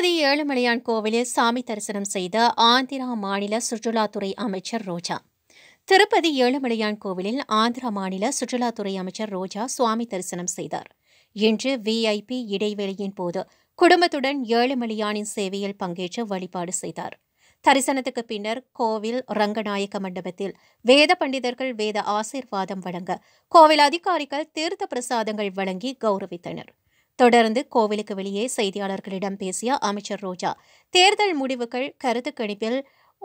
திருப்பதி ஏழுமலையான் கோவிலில் சாமி தரிசனம் செய்த ஆந்திரா மாநில சுற்றுலாத்துறை அமைச்சர் ரோஜா. திருப்பதி ஏழுமலையான் கோவிலில் ஆந்திரா மாநில சுற்றுலாத்துறை அமைச்சர் ரோஜா சுவாமி தரிசனம் செய்தார். இன்று விஐபி இடைவெளியின் போது குடும்பத்துடன் ஏழுமலையானின் சேவையில் பங்கேற்று வழிபாடு செய்தார். தரிசனத்துக்கு பின்னர் கோவில் ரங்கநாயக்க மண்டபத்தில் வேத பண்டிதர்கள் வேத ஆசீர்வாதம் வழங்க கோவில் அதிகாரிகள் தீர்த்த பிரசாதங்கள் வழங்கி கௌரவித்தனர். தொடர்ந்து கோவிலுக்கு வெளியே செய்தியாளர்களிடம் பேசிய அமைச்சர் ரோஜா, தேர்தல் முடிவுகள் கருத்து கணிப்பில்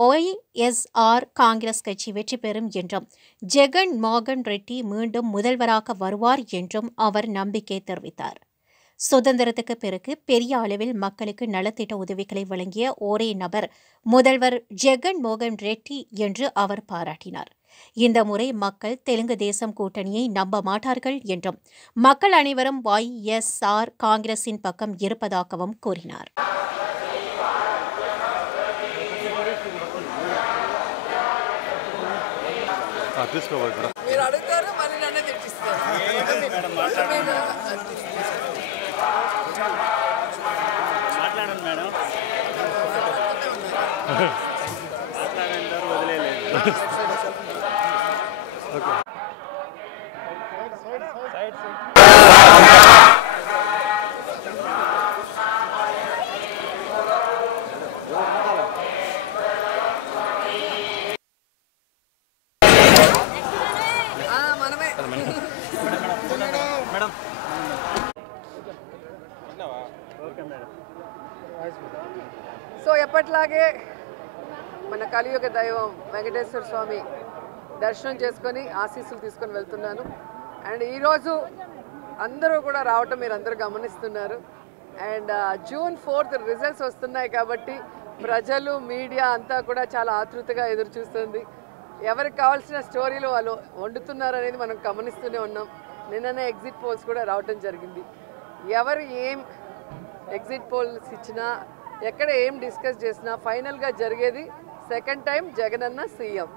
ஒய்எஸ்ஆர் காங்கிரஸ் கட்சி வெற்றி பெறும் என்றும் ஜெகன் மோகன் ரெட்டி மீண்டும் முதல்வராக வருவார் என்றும் அவர் நம்பிக்கை தெரிவித்தார். சுதந்திரத்துக்கு பிறகு பெரிய அளவில் மக்களுக்கு நலத்திட்ட உதவிகளை வழங்கிய ஒரே நபர் முதல்வர் ஜெகன் மோகன் ரெட்டி என்று அவர் பாராட்டினார். இந்த முறை மக்கள் தெலுங்கு தேசம் கூட்டணியை நம்ப மாட்டார்கள் என்றும் மக்கள் அனைவரும் ஒய்எஸ்ஆர் காங்கிரசின் பக்கம் இருப்பதாகவும் கூறினார். సో ఎప్పట్లాగే మన కలియుగ దైవం వెంకటేశ్వర స్వామి దర్శనం చేసుకొని ఆశీస్సులు తీసుకొని వెళ్తున్నాను. అండ్ ఈరోజు అందరూ కూడా రావటం మీరు అందరూ గమనిస్తున్నారు. అండ్ జూన్ 4th రిజల్ట్స్ వస్తున్నాయి కాబట్టి ప్రజలు మీడియా అంతా కూడా చాలా ఆతృతగా ఎదురు చూస్తుంది. ఎవరికి కావాల్సిన స్టోరీలు వాళ్ళు వండుతున్నారు అనేది మనం గమనిస్తూనే ఉన్నాం. నిన్ననే ఎగ్జిట్ పోల్స్ కూడా రావటం జరిగింది. ఎవరు ఏం ఎగ్జిట్ పోల్స్ ఇచ్చినా ఎక్కడ ఏం డిస్కస్ చేసినా ఫైనల్గా జరిగేది సెకండ్ టైం జగనన్న సీఎం.